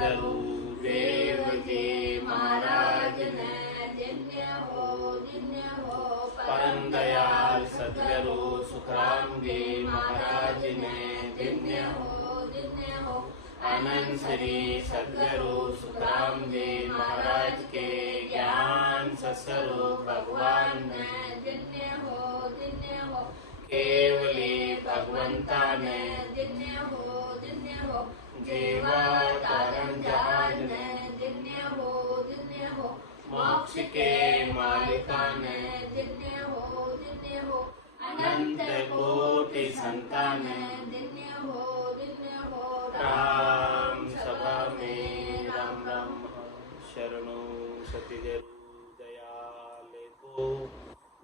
सद्गुरु देव जी महाराज ने जिन्य हो परम दयाल सद्गुरु सुखराम जी महाराज ने जिन्य हो आनंद श्री सद्गुरु सुखराम जी महाराज के ज्ञान सस्वरूप भगवान ने जिन्य हो केवली भगवंता ने जिन्य हो जीवावतारम जहाज ने जिन्य हो मोक्ष के मालिका ने जिन्य हो अनंत कोटि संतान जिन्य हो राम सभा में राम राम शरणो सतिजरु दयाले को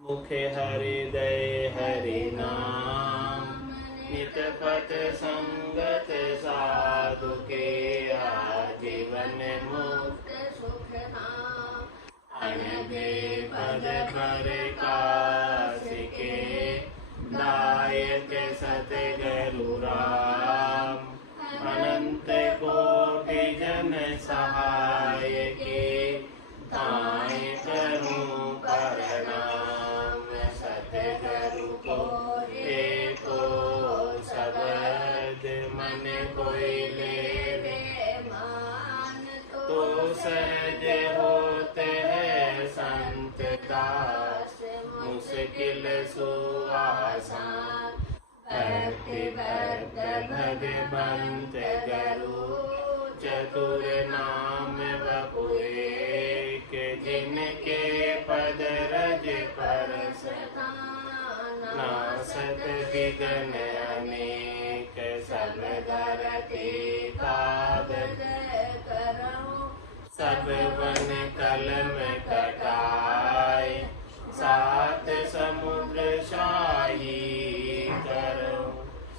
मुखे हृदय हरि नाम नित पथ संगत साधु के आजीवन मुक्त सुख नाम अनदे पद पर काश के दायक सतगुरु राम अनंत कोटि जन सहाय के ताय करूं प्रणाम सतगुरु को एको शब्द मन कोई लेवे मान तो सहज होते हैं संत दास मुश्किल सो आसान भक्ति भक्त भगवंत गुरु चतुर नाम बपुए के जिनके पद रज पर नासत विघ्न अनेक सब धरती कागज करऊं सब वन कलम कटाए सात समुद्र शाही करूं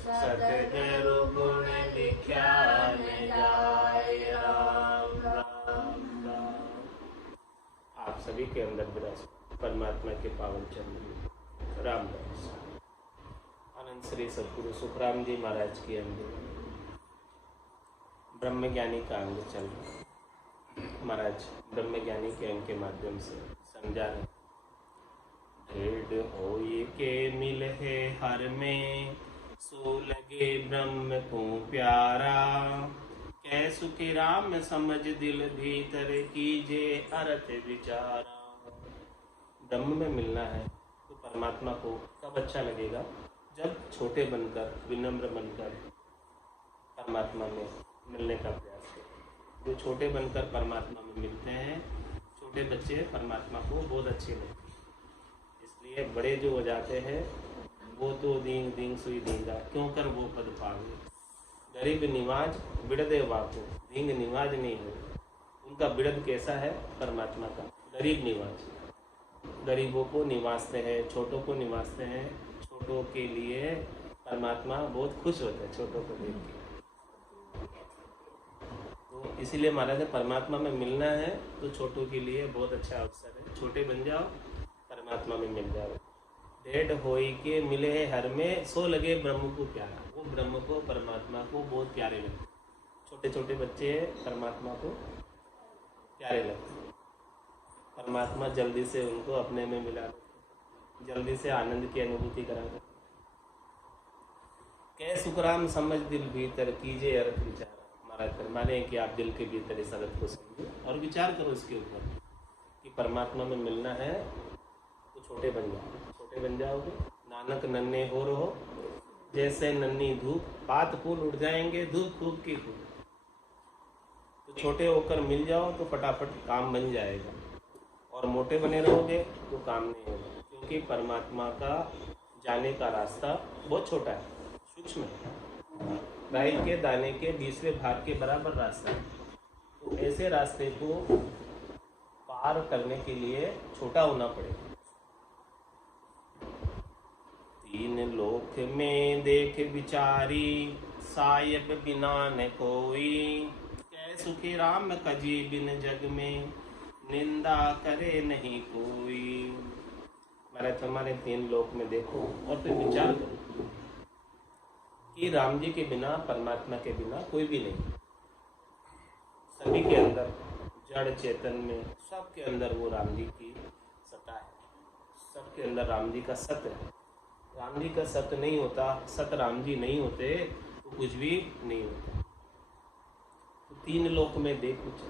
सतगुरु गुण विख्यान जाय राम राम राम। आप सभी के अंदर विराज परमात्मा के पावन चरण रामदास आनंद श्री सद्गुरु सुखराम जी महाराज की अंदर ब्रह्म ज्ञानी का अंग चल रहा। महाराज ब्रह्म ज्ञानी के अंग के माध्यम से समझा रहे भेद होई के मिल है हर में सो लगे ब्रह्म को प्यारा कै सुखी राम समझ दिल भीतर कीजे अर्थ विचारा। ब्रह्म में मिलना है तो परमात्मा को कब अच्छा लगेगा जब छोटे बनकर विनम्र बनकर परमात्मा में मिलने का प्रयास करें। जो छोटे बनकर परमात्मा में मिलते हैं छोटे बच्चे परमात्मा को बहुत अच्छे लगते हैं। इसलिए बड़े जो हो जाते हैं वो तो दींग दींग सुई दींगा क्यों कर वो पद पावे गरीब निवाज बिड़दे वाको दींग निवाज नहीं हो। उनका बिड़द कैसा है परमात्मा का गरीब निवाज गरीबों को निवासते हैं छोटों को निवासते हैं। छोटों के लिए परमात्मा बहुत खुश होता है छोटों को देख के। तो इसीलिए महाराज परमात्मा में मिलना है तो छोटों के लिए बहुत अच्छा अवसर है। छोटे बन जाओ परमात्मा में मिल जाओ। डेढ़ होई के मिले है हर में सो लगे ब्रह्म को प्यारा। वो ब्रह्म को परमात्मा को बहुत प्यारे लगते। छोटे छोटे बच्चे परमात्मा को प्यारे लगते। परमात्मा जल्दी से उनको अपने में मिला देते, जल्दी से आनंद की अनुभूति करा देते। कै सुखराम समझ दिल भीतर कीजे अर्थ विचार। महाराज फरमाने कि आप दिल के भीतर इस अर्थ को समझो और विचार करो इसके ऊपर कि परमात्मा में मिलना है तो छोटे बन जाओ। छोटे बन जाओगे नानक नन्हे हो रहो जैसे नन्ही धूप पात फूल उड़ जाएंगे धूप फूक की फूल। तो छोटे होकर मिल जाओ तो फटाफट काम बन जाएगा और मोटे बने रहोगे तो काम नहीं होगा क्योंकि परमात्मा का जाने का रास्ता बहुत छोटा है सूक्ष्म है। राई के दाने के 20वें भाग के बराबर रास्ता है। तो ऐसे रास्ते को पार करने के लिए छोटा होना पड़ेगा। तीन लोक में देख विचारी साहिब बिना न कोई कै सुखी राम कजी बिन जग में निंदा करे नहीं कोई। महाराज हमारे तीन लोक में देखो और फिर विचार करो कि राम जी के बिना परमात्मा के बिना कोई भी नहीं। जड़ चेतन में सबके अंदर वो राम जी की सत्ता है, सबके अंदर राम जी का सत्य है। राम जी का सत्य नहीं होता, सत राम जी नहीं होते तो कुछ भी नहीं होता। तो तीन लोक में देख कुछ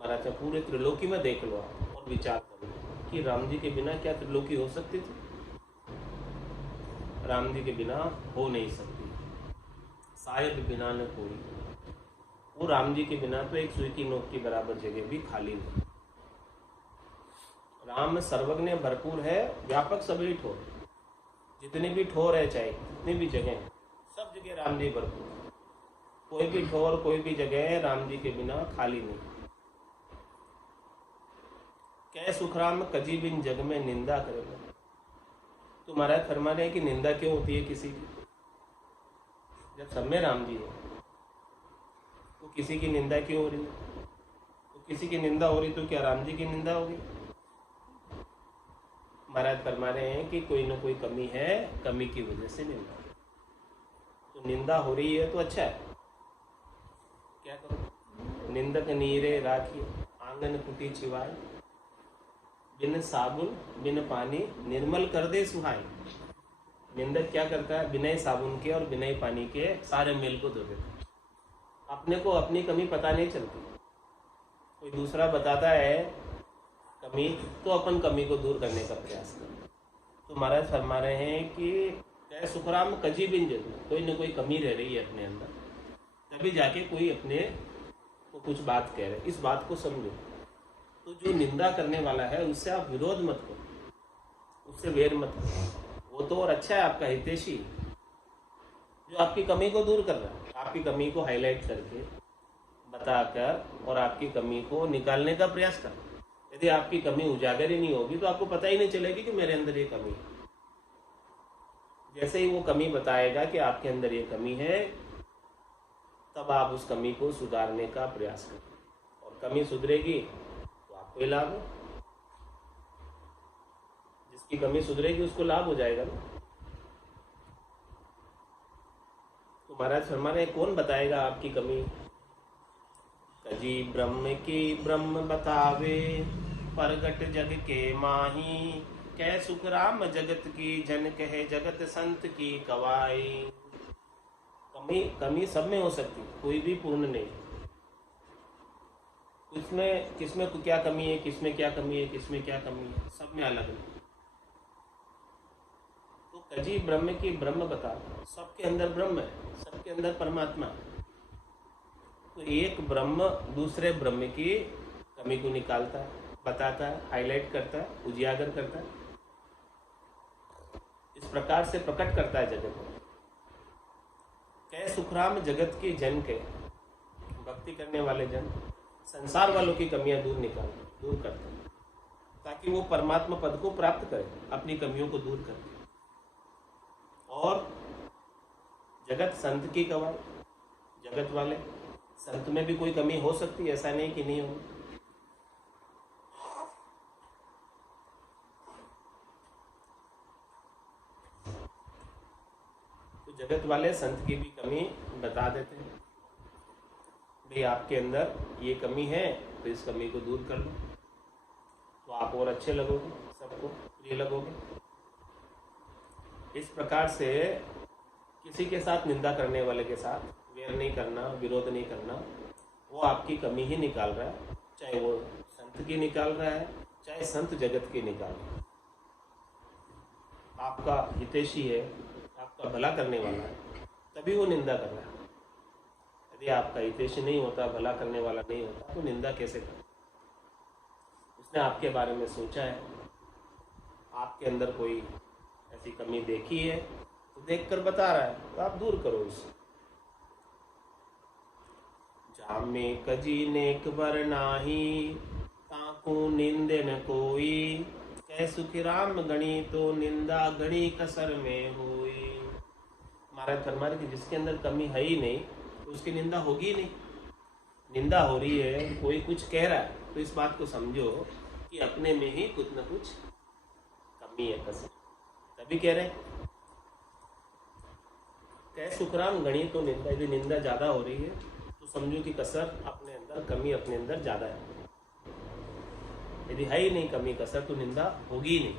महाराज, पूरे त्रिलोकी में देख लो आप और विचार करो कि राम जी के बिना क्या त्रिलोकी हो सकती थी? राम जी के बिना हो नहीं सकती, शायद बिना न कोई। वो राम जी के बिना तो एक सुई की नोक की बराबर जगह भी खाली नहीं। राम सर्वज्ञ भरपूर है, व्यापक सभी ठोर, जितने भी ठोर है, चाहे जितनी भी जगह है, सब जगह राम जी भरपूर। कोई भी ठोर, कोई भी जगह राम जी के बिना खाली नहीं। कै सुखराम कजी बिन जग में निंदा करेगा। तो महाराज फरमा रहे हैं कि निंदा क्यों होती है किसी की? जब सब में राम जी है तो किसी की निंदा क्यों हो रही है? तो किसी की निंदा हो रही तो क्या राम जी की निंदा होगी? महाराज फरमा रहे हैं कि कोई ना कोई कमी है, कमी की वजह से निंदा। तो निंदा हो रही है तो अच्छा है, क्या करो? निंदक नीरे राखिए आंगन कुटी छिवाए, बिन साबुन बिन पानी निर्मल कर दे सुहाई। निंदक क्या करता है? बिना साबुन के और बिना पानी के सारे मेल को धो देता है। अपने को अपनी कमी पता नहीं चलती, कोई दूसरा बताता है कमी तो अपन कमी को दूर करने का प्रयास करें। तो महाराज फरमा रहे हैं कि सुखराम कजी बिन जग, कोई ना कोई कमी रह रही है अपने अंदर, तभी जाके कोई अपने को कुछ बात कह रहे। इस बात को समझो। तो जो निंदा करने वाला है उससे आप विरोध मत करो, उससे वेर मत करो। वो तो और अच्छा है, आपका हितैषी, जो आपकी कमी को दूर कर रहा है, आपकी कमी को हाईलाइट करके बताकर और आपकी कमी को निकालने का प्रयास कर। यदि आपकी कमी उजागर ही नहीं होगी तो आपको पता ही नहीं चलेगी कि मेरे अंदर ये कमी है। जैसे ही वो कमी बताएगा कि आपके अंदर ये कमी है, तब आप उस कमी को सुधारने का प्रयास करें और कमी सुधरेगी तो आपको ही लाभ है। जिसकी कमी सुधरेगी उसको लाभ हो जाएगा ना। तो महाराज फरमा रहे कौन बताएगा आपकी कमी? कजी ब्रह्म की ब्रह्म बतावे, प्रगट जग के माही, कै सुख राम जगत की जन कहे, जगत संत की कवाई। कमी सब में हो सकती, कोई भी पूर्ण नहीं। किसमें क्या कमी है, किसमें क्या कमी है, किसमें क्या कमी है, सब में अलग है। तो कजी ब्रह्म की ब्रह्म बता, सबके अंदर ब्रह्म है, सबके अंदर परमात्मा है। तो एक ब्रह्म दूसरे ब्रह्म की कमी को निकालता है, बताता है, हाईलाइट करता है, उजागर करता है, इस प्रकार से प्रकट करता है जगत में। कै सुखराम जगत की जन के, भक्ति करने वाले जन संसार वालों की कमियां दूर करते हैं, ताकि वो परमात्मा पद को प्राप्त करें अपनी कमियों को दूर करके। और जगत संत की कवाई, जगत वाले संत में भी कोई कमी हो सकती है, ऐसा नहीं कि नहीं हो। तो जगत वाले संत की भी कमी बता देते हैं, भाई आपके अंदर ये कमी है तो इस कमी को दूर कर लो, तो आप और अच्छे लगोगे, सबको प्रिय लगोगे। इस प्रकार से किसी के साथ निंदा करने वाले के साथ वेर नहीं करना, विरोध नहीं करना। वो आपकी कमी ही निकाल रहा है, चाहे वो संत की निकाल रहा है, चाहे संत जगत की निकाल रहा है। आपका हितैषी है, आपका भला करने वाला है, तभी वो निंदा कर रहा है। यदि आपका हितैषी नहीं होता, भला करने वाला नहीं होता, तो निंदा कैसे कर? उसने आपके बारे में सोचा है, आपके अंदर कोई ऐसी कमी देखी है तो देखकर बता रहा है, तो आप दूर करो इसे। जामे कजी नेक बर नाही, ताकू निंदे न कोई, कै सुखी राम गणी तो निंदा गणी कसर में होई। महाराज फरमा रहे कि जिसके अंदर कमी है ही नहीं तो उसकी निंदा होगी ही नहीं। निंदा हो रही है, कोई कुछ कह रहा है, तो इस बात को समझो कि अपने में ही कुछ न कुछ कमी है, कसर, तभी कह रहे हैं। कै सुखराम गणी तो निंदा, यदि निंदा ज्यादा हो रही है तो समझो कि कसर अपने अंदर, कमी अपने अंदर ज़्यादा है। यदि है ही नहीं कमी कसर तो निंदा होगी ही नहीं।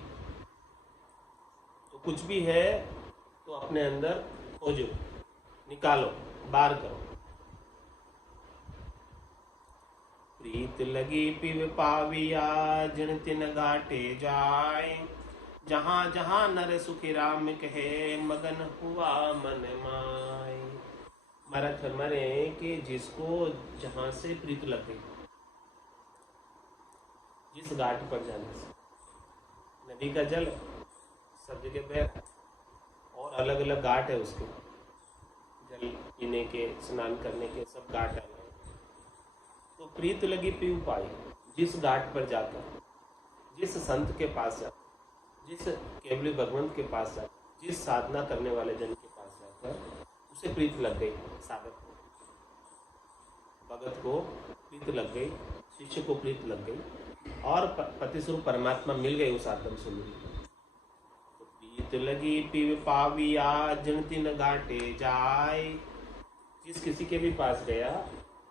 तो कुछ भी है तो अपने अंदर खोजो, निकालो, बाहर करो। प्रीत लगी पिव पाविया जिन तिन घाटे जाए, जहाँ जहाँ नर सुखी राम कहे मगन हुआ मन माय। महाराज फरमा रहे हैं कि जिसको जहाँ से प्रीत लग गई, जिस घाट पर जाने से, नदी का जल सब जगह बह रहा है और अलग अलग घाट है उसके, जल पीने के, स्नान करने के सब घाट अलग। तो प्रीत लगी पीऊ पाई, जिस घाट पर जाकर, जिस संत के पास जाकर, जिस केवली भगवंत के पास जाकर, जिस साधना करने वाले जन के पास जाकर उसे प्रीत लग गई, साधक को, भगत को प्रीत लग गई, शिष्य को प्रीत लग गई और पति स्वरूप परमात्मा मिल गए उस आत्म सुंदरी। तो प्रीत लगी पीव पाविया जिन तिन घाटे जाए, जिस किसी के भी पास गया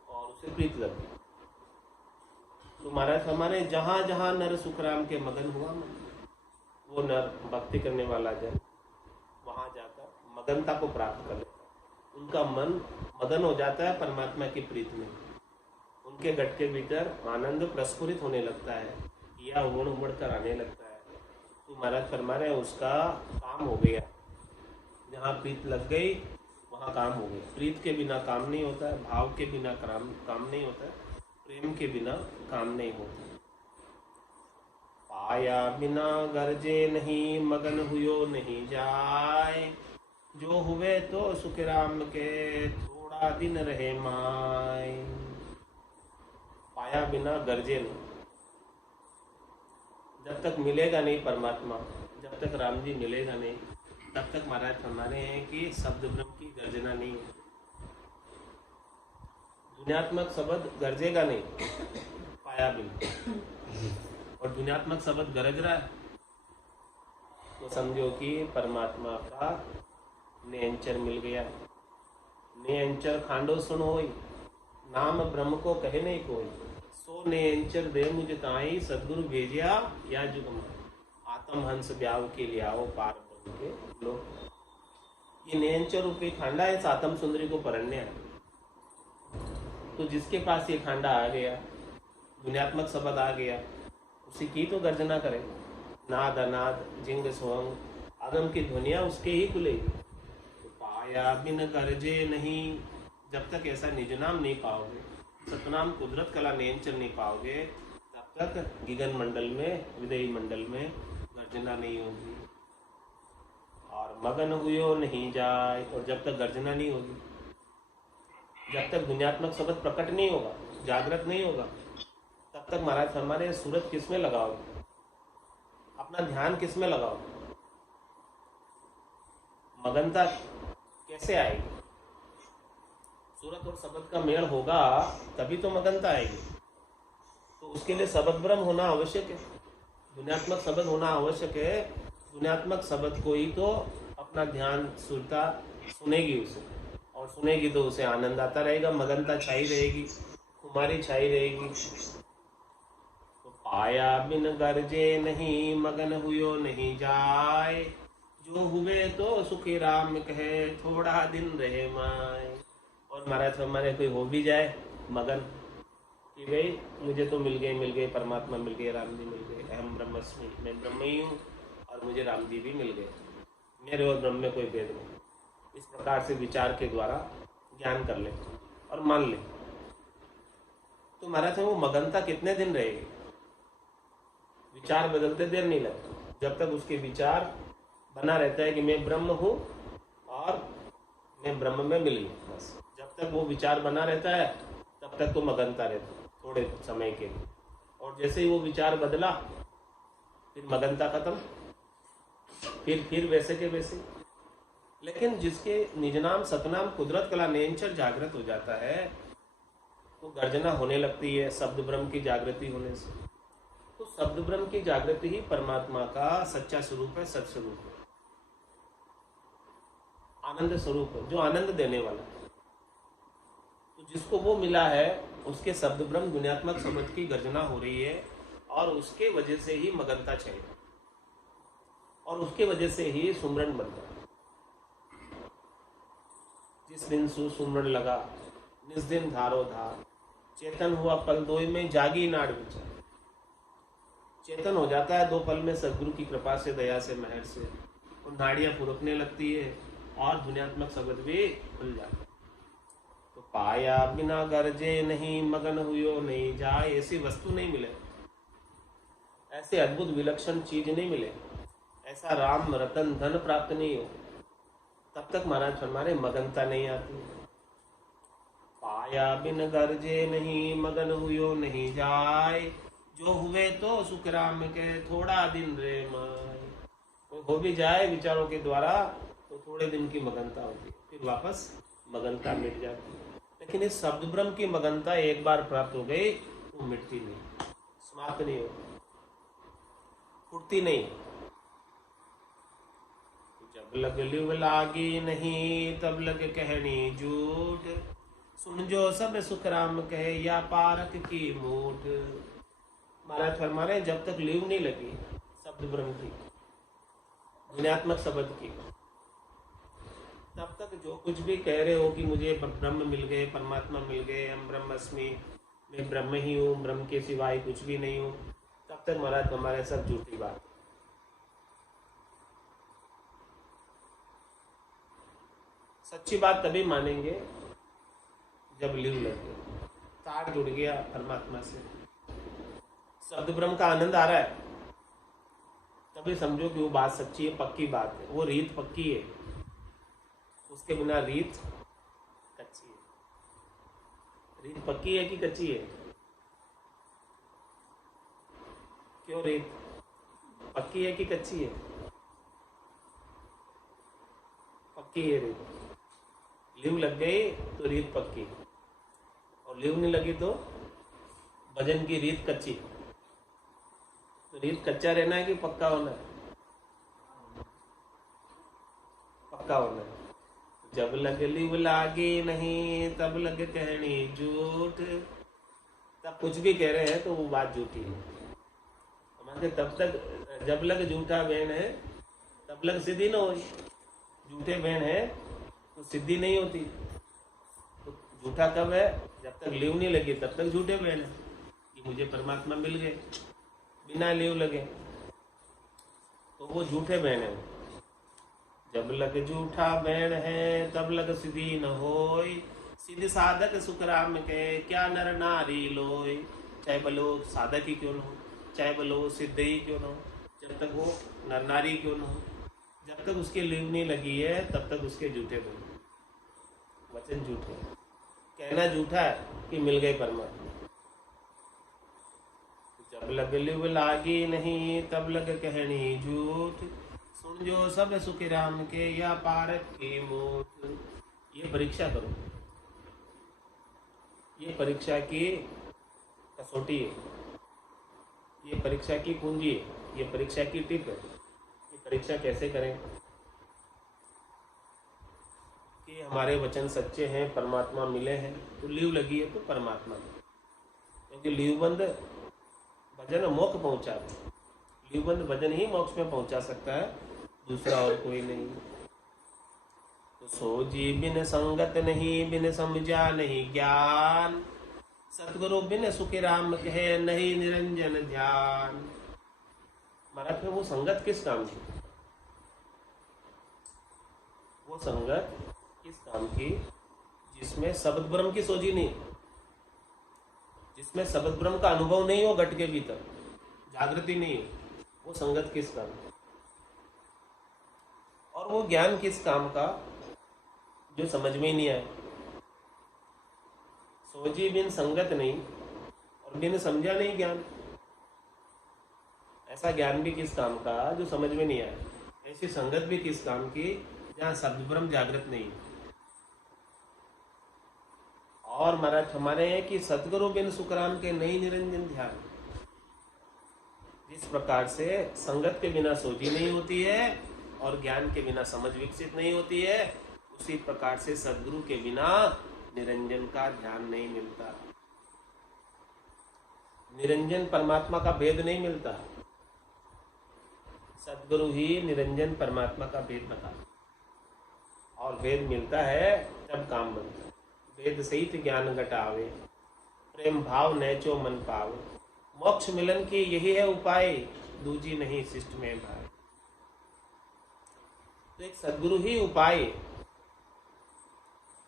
और उसे प्रीत लग गई। तो महाराज हमारे जहाँ जहाँ नर सुखराम के मगन हुआ मन, वो नर भक्ति करने वाला जन वहाँ जाकर मगनता को प्राप्त कर लेता है। उनका मन मगन हो जाता है परमात्मा की प्रीत में, उनके गट के भीतर आनंद प्रस्फुरित होने लगता है या उमड़ उमड़ कर आने लगता है। तो महाराज फरमा रहे हैं उसका काम हो गया, जहाँ प्रीत लग गई वहाँ काम हो गया। प्रीत के बिना काम नहीं होता है, भाव के बिना काम नहीं होता है, प्रेम के बिना काम नहीं होता। पाया बिना गरजे नहीं मगन हुयो नहीं जाए, जो हुए तो सुख राम के थोड़ा दिन रहे माय। पाया बिना गरजे नहीं, जब तक मिलेगा नहीं परमात्मा, जब तक राम जी मिलेगा नहीं, तब तक महाराज फरमा रहे हैं कि शब्द ब्रह्म की गर्जना नहीं है। दुनियात्मक शब्द गरजेगा नहीं पाया बिना, और दुनियात्मक शब्द गरज रहा है तो समझो कि परमात्मा का नेंचर मिल गया। नेंचर खांडो सुन होई, नाम ब्रह्म को कहे नहीं कोई, सो नेंचर दे मुझे ताई सदगुरु भेजिया या जुग में। आत्म हंस ब्याव के लिए आओ पार ब्रह्म के लोग। ये नेंचर रूपी खांडा इस आत्म सुंदरी को परण्य है। तो जिसके पास ये खांडा आ गया, दुनियात्मक शब्द आ गया, उसी की तो गर्जना करे। नाद अनाद जिंग सोहंग आगम की ध्वनिया उसके ही खुलेगी। तो पाया बिन गरजे नहीं, जब तक ऐसा निज नाम नहीं पाओगे, सतनाम कुदरत कला नेंचर नहीं पाओगे, तब तक गिगन मंडल में, विदेही मंडल में गर्जना नहीं होगी। और मगन हुयो नहीं जाए, और जब तक गर्जना नहीं होगी, जब तक दुनियात्मक शब्द प्रकट नहीं होगा, जागृत नहीं होगा, तब तक महाराज हमारे सूरत किस में लगाओगे, अपना ध्यान किस में लगाओगे, मगनता कैसे आएगी? सूरत और शब्द का मेल होगा तभी तो मगनता आएगी। तो उसके लिए शब्द ब्रह्म होना आवश्यक है, दुनियात्मक शब्द होना आवश्यक है। दुनियात्मक शब्द को ही तो अपना ध्यान सुरता सुनेगी उसे, और सुनेगी तो उसे आनंद आता रहेगा, मगनता छाई रहेगी, खुमारी छाई रहेगी। तो पाया बिन गरजे नहीं मगन हुयो नहीं जाए, जो हुए तो सुखी राम कहे थोड़ा दिन रहे माय। और महाराज हमारे कोई हो भी जाए मगन कि भाई मुझे तो मिल गए परमात्मा मिल गए, राम जी मिल गए, अहम ब्रह्मस्मि, मैं ब्रह्म ही हूँ और मुझे राम जी भी मिल गए, मेरे और ब्रह्म में कोई भेद नहीं, इस प्रकार से विचार के द्वारा ज्ञान कर ले और मान ले, तो महाराज वो मगनता कितने दिन रहेगी? विचार बदलते देर नहीं लगता, जब तक उसके विचार बना रहता है कि मैं ब्रह्म हूँ और मैं ब्रह्म में मिल गया, बस जब तक वो विचार बना रहता है तब तक तो मगनता रहती है थोड़े समय के लिए। और जैसे ही वो विचार बदला फिर मगनता खत्म, फिर वैसे के वैसे। लेकिन जिसके निज नाम सतनाम कुदरत कला नेंचर जागृत हो जाता है तो गर्जना होने लगती है शब्द ब्रह्म की जागृति होने से। तो शब्द ब्रह्म की जागृति ही परमात्मा का सच्चा स्वरूप है, सत स्वरूप है, आनंद स्वरूप है, जो आनंद देने वाला है। तो तो जिसको वो मिला है उसके शब्द ब्रह्म दुनियात्मक शब्द की गर्जना हो रही है और उसके वजह से ही मगनता चाहिए और उसके वजह से ही सुमरन बनता है। जिस दिन सुमरन लगा निस दिन धारो धार, चेतन हुआ पल दोई में जागी नाड़ विचार। चेतन हो जाता है 2 पल में सदगुरु की कृपा से, दया से, मेहर से, और नाड़ियां फुरकने लगती है और दुनियात्मक शब्द भी खुल जाता है। तो पाया बिना गरजे नहीं, मगन हुयो नहीं जाए, ऐसी वस्तु नहीं मिले, ऐसे अद्भुत विलक्षण चीज नहीं मिले, ऐसा राम रतन धन प्राप्त नहीं हो, तब तक महाराज फरमाने मगनता नहीं आती। पाया बिन गरजे नहीं, मगन हुयो नहीं जाए, जो हुए तो सुख राम के थोड़ा दिन रे माय। कोई हो भी जाए विचारों के द्वारा तो थोड़े दिन की मगनता होती है, फिर वापस मगनता मिट जाती है। लेकिन इस शब्द ब्रह्म की मगनता एक बार प्राप्त हो गई तो मिटती नहीं, समाप्त नहीं होती, फुटती नहीं। जब लग लिव लागी नहीं, तब लग कहनी झूठ, सुन जो सब सुख राम कहे, या पारक की मूठ। महाराज फरमा रहे जब तक लिव नहीं लगी शब्द ब्रह्म की, दुनियात्मक शब्द की, तब तक जो कुछ भी कह रहे हो कि मुझे ब्रह्म मिल गए, परमात्मा मिल गए, हम ब्रह्मस्मि, मैं ब्रह्म ही हूँ, ब्रह्म के सिवाय कुछ भी नहीं हूँ, तब तक महाराज हमारे सब झूठी बात। सच्ची बात तभी मानेंगे जब लिव लगे, तार जुड़ गया परमात्मा से, शब्द ब्रह्म का आनंद आ रहा है, तभी समझो कि वो बात सच्ची है, पक्की बात है, वो रीत पक्की है, उसके बिना रीत कच्ची है। रीत पक्की है कि कच्ची है? क्यों रीत पक्की है कि कच्ची है? पक्की है रीत। लिव लग गई तो रीत पक्की, और लिव नहीं लगी तो भजन की रीत कच्ची। तो रीत कच्चा रहना है कि पक्का होना है? पक्का होना है। जब लग लिव लागी नहीं, तब लग कहनी झूठ। तब कुछ भी कह रहे हैं तो वो बात झूठी है हमारे। तब तक जब लग झूठा बहन है तब लग सिद्धि न हो। झूठे बहन है तो सिद्धि नहीं होती। तो झूठा कब है? जब तक लिव नहीं लगी तब तक झूठे बहन है कि मुझे परमात्मा मिल गए, बिना लिव लगे, तो वो झूठे बहन है। जब लग झूठा बहन है तब लग सिद्धि न होय, सिद्ध साधक सुख राम के, क्या नर नारी लोय। चाहे बोलो साधक ही क्यों न हो, चाहे बोलो सिद्ध ही क्यों न हो, जब तक वो नर नारी क्यों न हो, जब तक उसके लिव नहीं लगी है तब तक उसके झूठे बने। वचन झूठे, कहना झूठा है कि मिल गए परमात्मा। जब लग लिव लागी नहीं, तब लग कहनी झूठ, सुन जो सब सुख राम के, या पारक की मूठ। ये परीक्षा करो, ये परीक्षा की कसौटी है, ये परीक्षा की कुंजी है, ये परीक्षा की टिप है। ये परीक्षा कैसे करें कि हमारे वचन सच्चे हैं, परमात्मा मिले हैं, तो लीव लगी है तो परमात्मा मिले। क्योंकि लीवबंद भजन मोक्ष पहुंचा है, लीवबंद भजन ही मोक्ष में पहुंचा सकता है, दूसरा और कोई नहीं। तो सोजी बिन संगत नहीं, बिन समझा नहीं ज्ञान, सतगुरु बिन सुखी राम कहे, नहीं निरंजन ध्यान। महाराज में वो संगत किस काम की? वो संगत किस काम की जिसमें शब्द ब्रह्म की सोजी नहीं, जिसमें शब्द ब्रह्म का अनुभव नहीं हो, घट के भीतर जागृति नहीं हो, वो संगत किस काम की? और वो ज्ञान किस काम का जो समझ में ही नहीं आए। सोजी बिन संगत नहीं और बिन समझा नहीं ज्ञान, ऐसा ज्ञान भी किस काम का जो समझ में नहीं आए। ऐसी संगत भी किस काम की जहाँ शब्द ब्रह्म जागृत नहीं। और महाराज हमारे हैं कि सतगुरु बिन सुखराम के नहीं निरंजन ध्यान। जिस प्रकार से संगत के बिना सोची नहीं होती है और ज्ञान के बिना समझ विकसित नहीं होती है, उसी प्रकार से सदगुरु के बिना निरंजन का ध्यान नहीं मिलता, निरंजन परमात्मा का भेद नहीं मिलता। सद्गुरु ही निरंजन परमात्मा का भेद बताता, और भेद मिलता है तब काम बनता है। वेद सहित ज्ञान घटावे, प्रेम भाव नैचो मन पावे। मोक्ष मिलन की यही है उपाय, दूजी नहीं शिष्ट में भाई। तो एक सद्गुरु ही उपाय है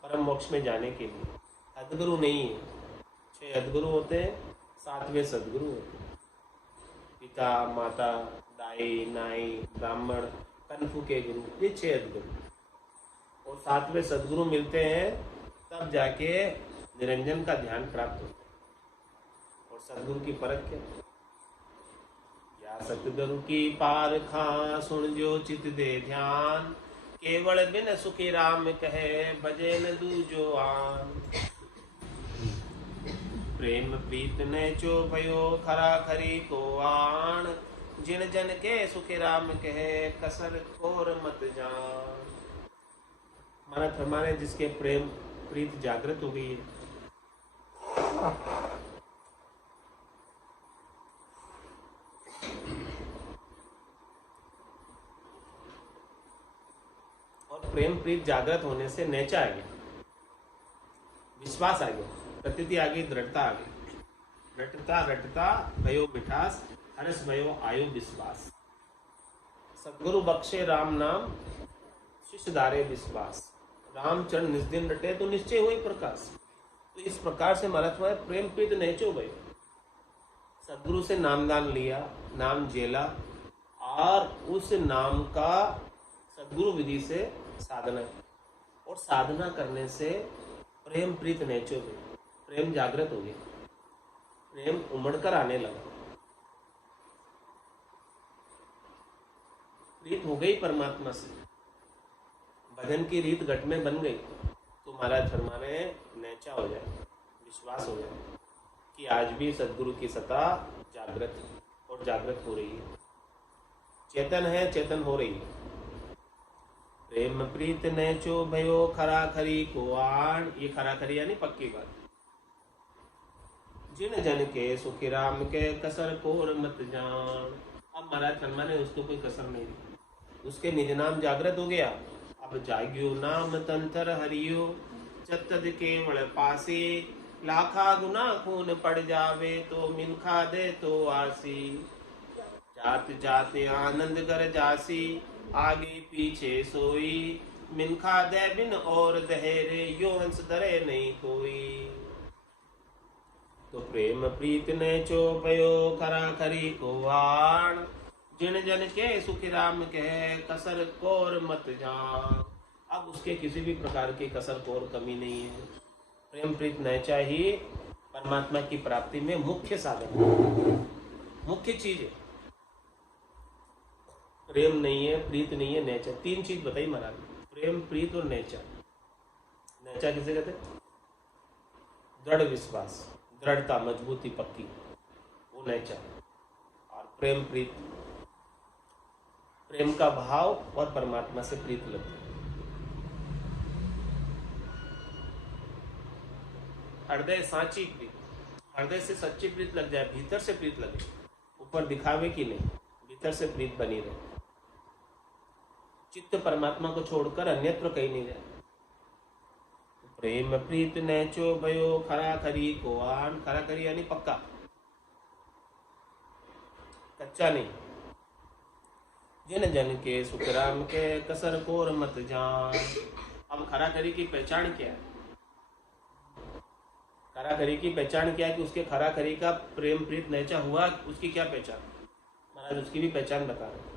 परम मोक्ष में जाने के लिए, अद्गुरु नहीं है। 6 अद्गुरु होते हैं, 7वें सद्गुरु होते हैं। पिता माता दाई नाई ब्राह्मण कनफू के गुरु, ये 6 अद्गुरु। और 7वें सद्गुरु मिलते हैं तब जाके निरंजन का ध्यान प्राप्त होता है। और सद्गुरु की परख क्या? या सतगुरु की पार खा सुन जो चित दे ध्यान, केवल बिन सुखी राम कहे भजे न दूजो आन। प्रेम प्रीत ने चो भयो खरा खरी को आन, जिन जन के सुखी राम कहे कसर खोर मत जान। महाराज हमारे जिसके प्रेम प्रीत जागृत हो गई है, और प्रेम प्रीत जागृत होने से नेचा आ गया, विश्वास आ गया, प्रतीति आ गई, दृढ़ता आ गई। रटता रटता भयो मिठास, हर्ष भयो आयो विश्वास। सद्गुरु बख्शे राम नाम, शिष्य धारे विश्वास। रामचरण निज दिन रटे तो निश्चय हुई प्रकाश। तो इस प्रकार से महाराज प्रेम प्रीत नेचो गए। सद्गुरु से नामदान लिया, नाम जेला, और उस नाम का सद्गुरु विधि से साधना, और साधना करने से प्रेम प्रीत नेचो गए। प्रेम जागृत हो गया, प्रेम उमड़कर आने लगा, प्रीत हो गई परमात्मा से, भजन की रीत घट में बन गई। तो महाराज फरमाने नेचा हो जाए, विश्वास हो जाए कि आज भी सद्गुरु की सत्ता जागृत है, और जागृत हो रही है, चेतन है, चेतन हो रही है। प्रेम प्रीत नेचो भयो खरा खरी को आन, ये खरा खरी यानी पक्की बात। जिन जन के सुखी राम के कसर कोर मत जान। अब महाराज फरमाने उसको कोई कसर नहीं दी, उसके निज नाम जागृत हो गया। अब जाग्यो नाम तंत्र हरियो, चतद केवल पासे, लाखा गुना खून पड़ जावे तो मिनखा दे तो आसी। जात जात आनंद कर जासी, आगे पीछे सोई, मिनखा दे बिन और दहेरे, यो हंस धरे नहीं कोई। तो प्रेम प्रीत ने चो भयो खरा खरी को आण, जिन जन के सुखी राम कहे कसर कोर मत जान। अब उसके किसी भी प्रकार की कसर कोर कमी नहीं है। प्रेम प्रीत नैचा ही परमात्मा की प्राप्ति में मुख्य साधन है, मुख्य चीज है। प्रेम नहीं है, प्रीत नहीं है, नैचा, 3 चीज बताई महाराज, प्रेम प्रीत और नैचा। नैचा किसे कहते? दृढ़ विश्वास, दृढ़ता, मजबूती, पक्की, वो नैचा। और प्रेम प्रीत, प्रेम का भाव और परमात्मा से प्रीत लगती है। हृदय सांची प्रीत, हृदय से सच्ची प्रीत लग जाए, भीतर से प्रीत लगे, ऊपर दिखावे की नहीं, भीतर से प्रीत बनी रहे। चित्त परमात्मा को छोड़कर अन्यत्र कहीं नहीं जाए। प्रेम प्रीत नैचो भयो खरा खरी को आन, खरा खरी यानी पक्का, कच्चा नहीं। जिन जन के सुख राम के कसर कोर मत जान। अब खरा खरी की पहचान क्या है? खरा खरी की पहचान क्या है कि उसके खरा खरी का प्रेम प्रीत नैचा हुआ, उसकी क्या पहचान? महाराज उसकी भी पहचान बता रहे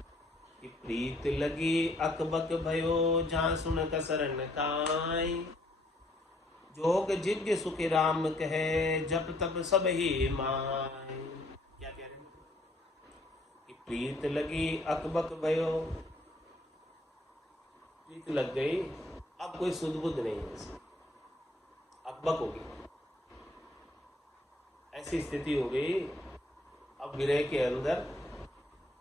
कि प्रीत लगी अकबक भयो, जहाँ सुन कसर न काई। जोग जिज्ञ सुखी राम कहे, जप तप सब ही माय। क्या कह रहे हैं कि प्रीत लगी अकबक भयो, प्रीत लग गई, अब कोई सुध बुध नहीं है, अकबक हो गई, ऐसी स्थिति हो गई। अब विरह के अंदर,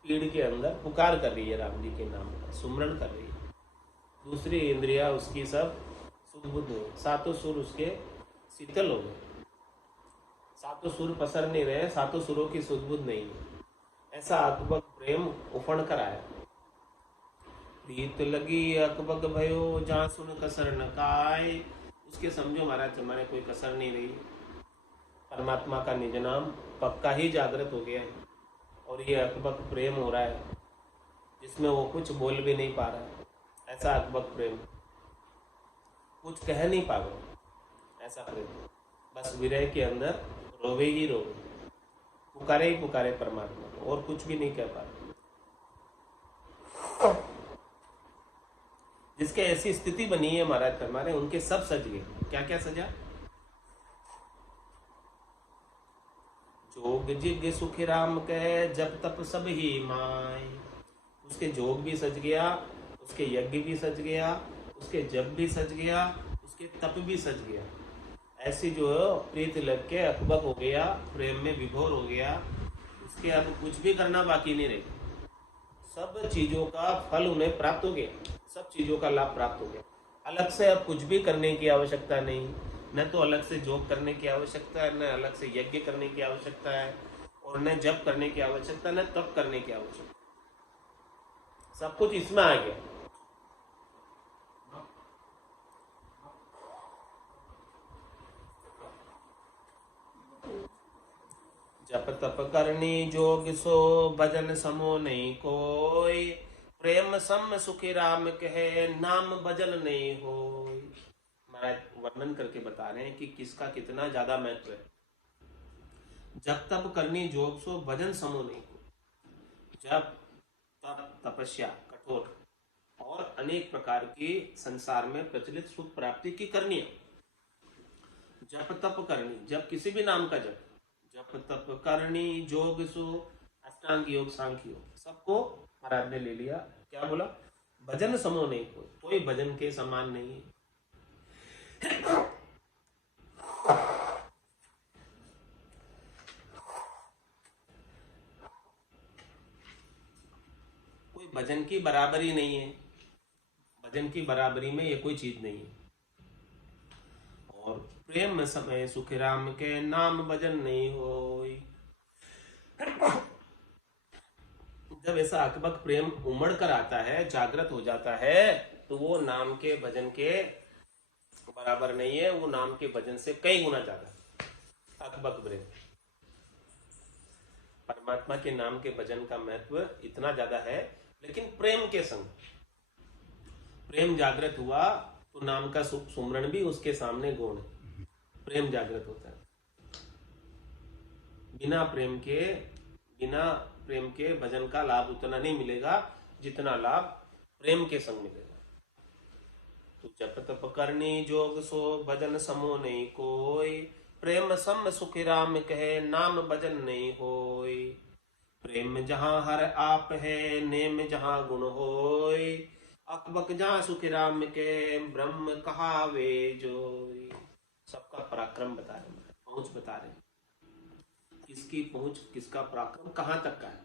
पीड़ के अंदर पुकार कर रही है राम जी के नाम का, सुमरण कर रही है। दूसरी इंद्रियां उसकी सब सुध बुद्ध हो, सातों सुर उसके शीतल हो गए। सातों सुर पसर नहीं रहे, सातों सुरों की सुध बुद्ध नहीं है। ऐसा अकबक प्रेम उफण कर आया। प्रीत लगी अकबक भयो जहाँ सुन कसर न काय। उसके समझो महाराज हमारे कोई कसर नहीं रही। परमात्मा का निज नाम पक्का ही जागृत हो गया है। और ये अकबक प्रेम हो रहा है जिसमें वो कुछ बोल भी नहीं पा रहा है। ऐसा अकबक प्रेम, कुछ कह नहीं पा रहा, ऐसा प्रेम बस विरह के अंदर रोवे ही रोवे, पुकारे ही पुकारे परमात्मा को, और कुछ भी नहीं कह पा रहा। जिसके ऐसी स्थिति बनी है महाराज हमारे, उनके सब सज गए। क्या क्या सजा? जोग जिग सुखी राम कह जब तप सब ही माय। उसके जोग भी सज गया, उसके यज्ञ भी सज गया, उसके जप भी सज गया, उसके तप भी सज गया। ऐसी जो प्रीत लग के अकबक हो गया, प्रेम में विभोर हो गया, उसके अब कुछ भी करना बाकी नहीं रहे। सब चीजों का फल उन्हें प्राप्त हो गया, सब चीजों का लाभ प्राप्त हो गया। अलग से अब कुछ भी करने की आवश्यकता नहीं, न तो अलग से जोग करने की आवश्यकता है, न अलग से यज्ञ करने की आवश्यकता है, और न जप करने की आवश्यकता, न तप करने की आवश्यकता। सब कुछ इसमें आ गया। जप तप करनी जोग सो भजन समो नहीं कोई। प्रेम सम सुखी राम कहे नाम भजन नहीं हो। महाराज वर्णन करके बता रहे हैं कि किसका कितना ज्यादा महत्व है। जप तप करनी जोग सो भजन समो नहीं कोई। जप तप तपस्या कठोर और अनेक प्रकार की संसार में प्रचलित सुख प्राप्ति की करनी है। जप तप करनी, जब किसी भी नाम का जप, जप तप करनी जोग सो, अष्टांग योग सांख्य योग, सबको महाराज ने ले लिया। क्या बोला? भजन समो नहीं कोई भजन के समान नहीं है। कोई भजन की बराबरी नहीं है, भजन की बराबरी में ये कोई चीज नहीं है। और प्रेम समय सुख राम के नाम भजन नहीं होई। जब ऐसा अकबक प्रेम उमड़ कर आता है, जागृत हो जाता है, तो वो नाम के भजन के बराबर नहीं है, वो नाम के भजन से कई गुना ज्यादा अकबक प्रेम। परमात्मा के नाम के भजन का महत्व इतना ज्यादा है, लेकिन प्रेम के संग प्रेम जागृत हुआ तो नाम का सुमरण भी उसके सामने गौण है। प्रेम जागृत होता है। बिना प्रेम के भजन का लाभ उतना नहीं मिलेगा जितना लाभ प्रेम के संग मिलेगा। तो जप तप करनी जोग सो भजन समो नहीं कोई। प्रेम सम सुख राम कहे नाम भजन नहीं होय। प्रेम जहाँ हर आप है नेम जहाँ गुण होय। अकबक जहाँ सुख राम के ब्रह्म कहावे जोय। सबका पराक्रम बता रहे, पहुंच बता रहे, किसकी पहुंच, किसका पराक्रम कहाँ तक का है,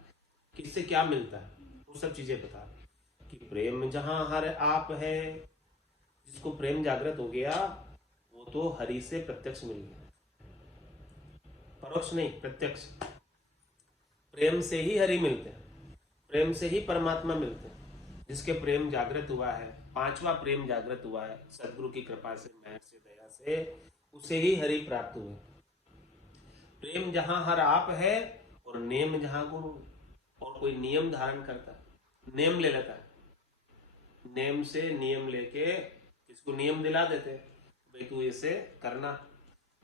किससे क्या मिलता है, वो सब चीजें बता रहे कि प्रेम जहाँ हर आप है। जिसको प्रेम जागृत हो गया वो तो हरि से प्रत्यक्ष मिल गया, परोक्ष नहीं प्रत्यक्ष। प्रेम से ही हरि मिलते हैं, प्रेम से ही परमात्मा मिलते हैं। जिसके प्रेम जागृत हुआ है, पांचवा प्रेम जागृत हुआ है सदगुरु की कृपा से, मेहर से, दया से, उसे ही हरि प्राप्त हुए। प्रेम जहां हर आप है और नेम जहां गुरु। और कोई नियम धारण करता है, नेम ले लेता है, नेम से नियम लेके इसको नियम दिला देते हैं, भाई तू ऐसे करना,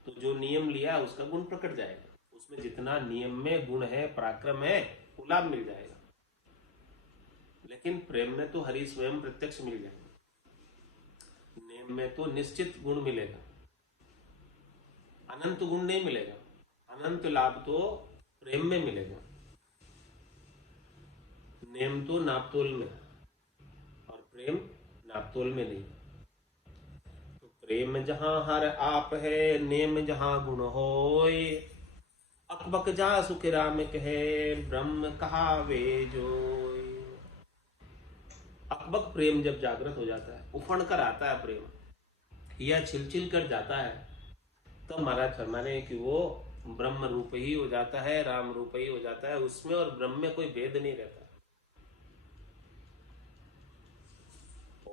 तो जो नियम लिया उसका गुण प्रकट जाएगा। उसमें जितना नियम में गुण है, पराक्रम है, वो लाभ मिल जाएगा। लेकिन प्रेम में तो हरि स्वयं प्रत्यक्ष मिल जाएगा, नेम में तो निश्चित गुण मिलेगा, अनंत गुण नहीं मिलेगा। अनंत लाभ तो प्रेम में मिलेगा, नेम तो नापतोल में और प्रेम नापतोल में नहीं। तो प्रेम जहां हर आप है नेम जहां गुण होय। अकबक जहां सुख राम कहे ब्रह्म कहावे जोय। अकबक प्रेम जब जागृत हो जाता है, उफण कर आता है प्रेम, या छिल कर जाता है, तो महाराज फरमा रहे हैं कि वो ब्रह्म रूप ही हो जाता है, राम रूप ही हो जाता है, उसमें और ब्रह्म में कोई भेद नहीं रहता।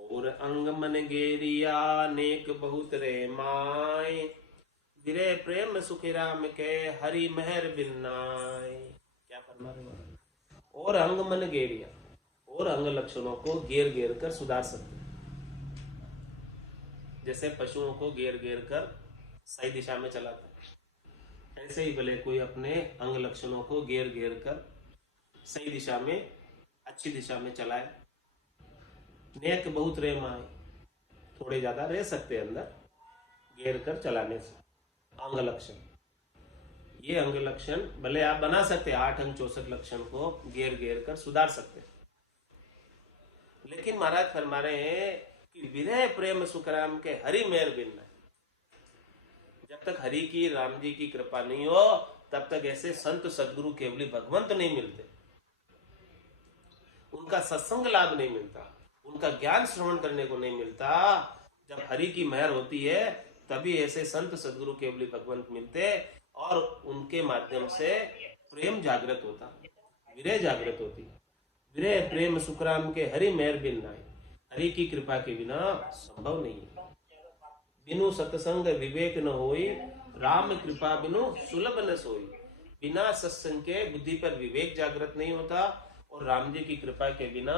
और अंग मन गेरिया नेक बहुत रे माय, विरे प्रेम सुखी राम के हरि मेहर बिन्नाय। क्या फरमा रहे हैं? और अंग मन गेरिया, और अंग लक्षणों को घेर घेर कर सुधार सकते, जैसे पशुओं को घेर घेर कर सही दिशा में चलाता है, ऐसे ही भले कोई अपने अंग लक्षणों को घेर घेर कर सही दिशा में, अच्छी दिशा में चलाए। नेक बहुत रे माए, थोड़े ज्यादा रह सकते अंदर घेर कर चलाने से। अंग लक्षण, ये अंग लक्षण भले आप बना सकते, 8 अंग 64 लक्षण को घेर घेर कर सुधार सकते, लेकिन महाराज फरमा रहे हैं कि विरह प्रेम सुख राम के हरि मेहर बिन, जब तक हरि की, राम जी की कृपा नहीं हो, तब तक ऐसे संत सदगुरु केवली भगवंत नहीं मिलते, उनका सत्संग लाभ नहीं मिलता, उनका ज्ञान श्रवण करने को नहीं मिलता। जब हरि की मेहर होती है तभी ऐसे संत सदगुरु केवली भगवंत मिलते, और उनके माध्यम से प्रेम जागृत होता, विरह जागृत होती। विरह प्रेम सुखराम के हरि मेहर बिन नाय, हरि की कृपा के बिना संभव नहीं है। बिनु सत्संग विवेक न होई, राम कृपा बिनु सुलभ न सोई। बिना सत्संग के बुद्धि पर विवेक जागृत नहीं होता, और राम जी की कृपा के बिना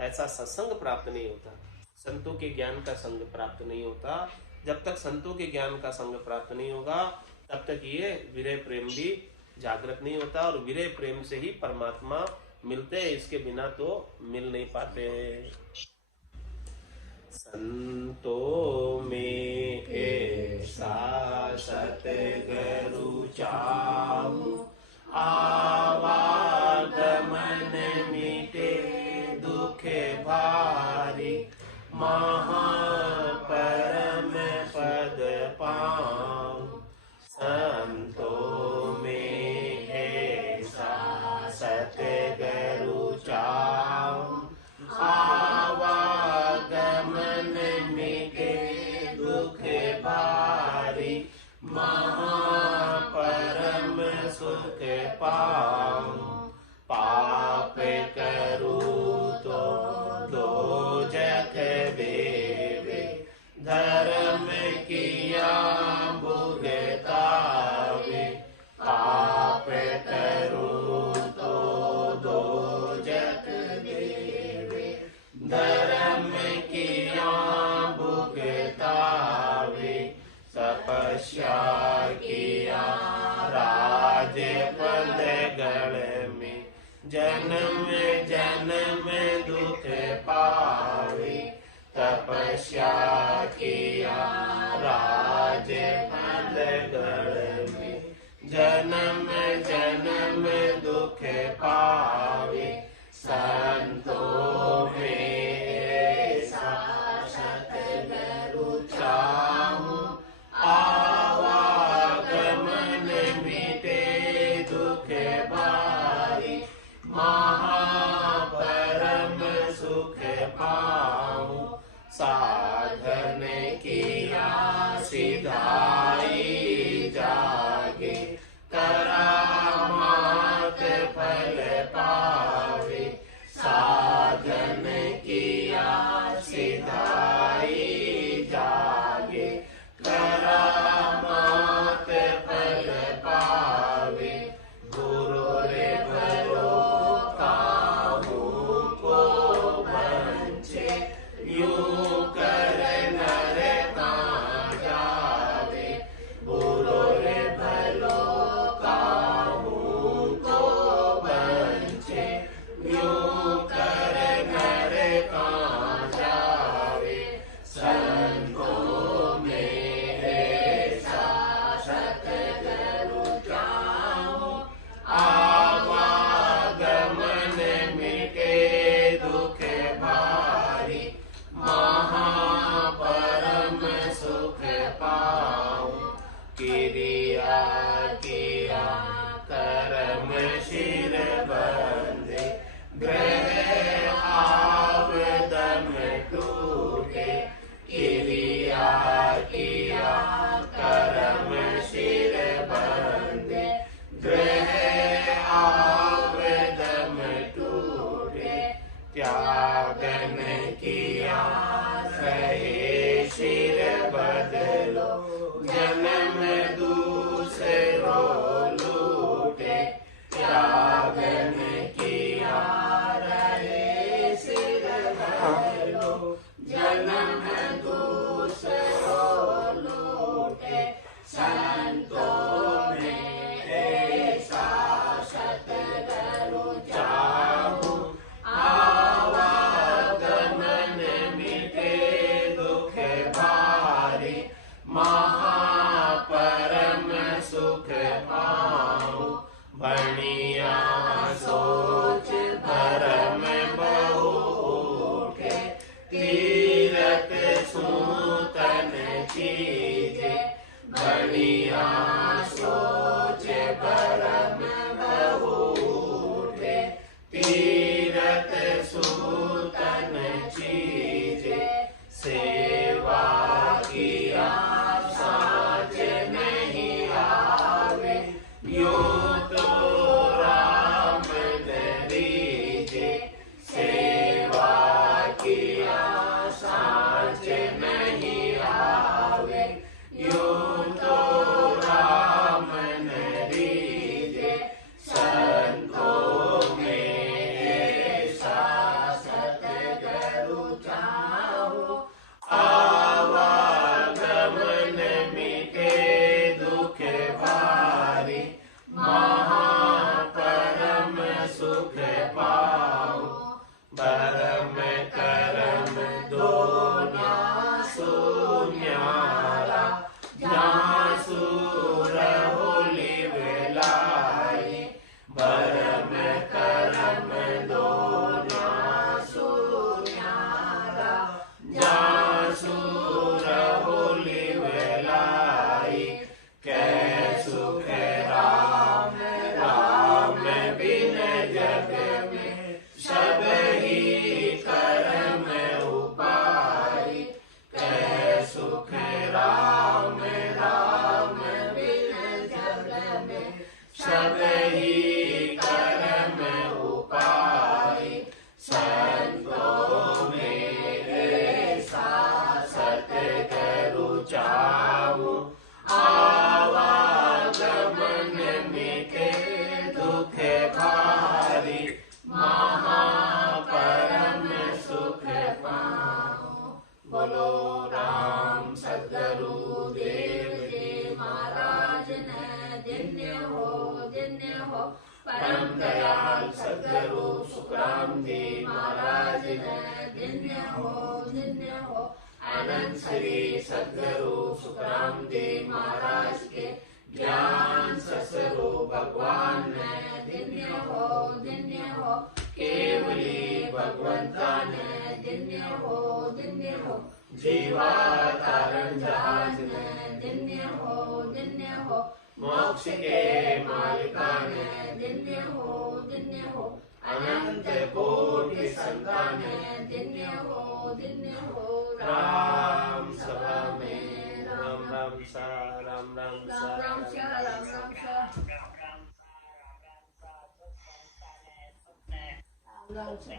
ऐसा सत्संग प्राप्त नहीं होता, संतों के ज्ञान का संग प्राप्त नहीं होता। जब तक संतों के ज्ञान का संग प्राप्त नहीं होगा, तब तक ये विरह प्रेम भी जागृत नहीं होता, और विरह प्रेम से ही परमात्मा मिलते हैं, इसके बिना तो मिल नहीं पाते हैं। संतों में ऐसा सतगुरु चाहूं, आवागमन मिटे दुख भारी, महापरम पद पाऊं। संतों में ऐसा सतगुरु चाहूं, आवागमन मिटे दुख भारी, महापरम सुख पाऊं। पाप करूं तो दोजख देवे, धर्म किया भुगतावे। पाप करूं तो दोजख देवे, धर्म किया भुगतावे। तपस्या किया राज पद गण में, जन्म जन्म दुख पावे। तपस्या किया राज पद गण में, जन्म जन्म दुख पावे। संतों में ऐसा सतगुरु चाहूं, आवागमन मिटे दुख भारी, महापरम सुख पाऊं। साधन किया सिधाई जागे, करामात फल पावे। साधन किया सिधाई जागे, करामात फल पावे। गुरु रे भरो काहू को बंचे, यूं कर नर कहाँ जावे। गुरु रे भलो का आवे दम टूटे, त्यागन किया रहे सिर बदलो, जन्म दूसरो लूटे, त्यागन किया रहे सिर बदलो, जन्म दूसरो लूटे। संतों में ऐसा सतगुरु चाहूं, आवागमन मिटे दुख भारी, महापरम सुख पाऊं, बढ़िया सोच भरम बहु उठे, तीरथ सूतन चीजे, बढ़िया सोच भरम बहु उठे, तीरथ सूतन चीजे, सेवा किया साँझ नहीं आवे, यूं तो राम दरीजे, सेवा किया साँझ नहीं आवे, यूं तो राम दरीजे। संतों में ऐसा सतगुरु चाहूं, आवागमन मिटे दुख भारी, महापरम सुख पाऊं, भरम करम दोनों सुन्यारा, जहाँ सूर होली वेलाए, भरम करम दोनों सुन्यारा, जहाँ सूर होली वेलाए, कै सुख राम राम बिन जग में, सब ही कर्म उपाय, कै सुख राम राम बिन जग में, सब ही कर्म उपाय। संतों में ऐसा सतगुरु चाहूं, आवागमन मिटे दुख भारी, महापरम सुख पाऊं। बोलो राम सद्गुरु देव जी महाराज ने धन्य हो परम दयाल सद्गुरु सुखराम जी महाराज ने धन्य हो अनंत श्री सद्गुरु सुखराम जी महाराज के ज्ञान ससुरु भगवान ने धन्य हो केवली भगवंता ने धन्य हो जीवा तारण जहाज ने धन्य हो मोक्ष के मालिका ने धन्य हो अनंत कोटि संतान ने धन्य हो राम सभा में राम राम सा राम राम सा राम राम सा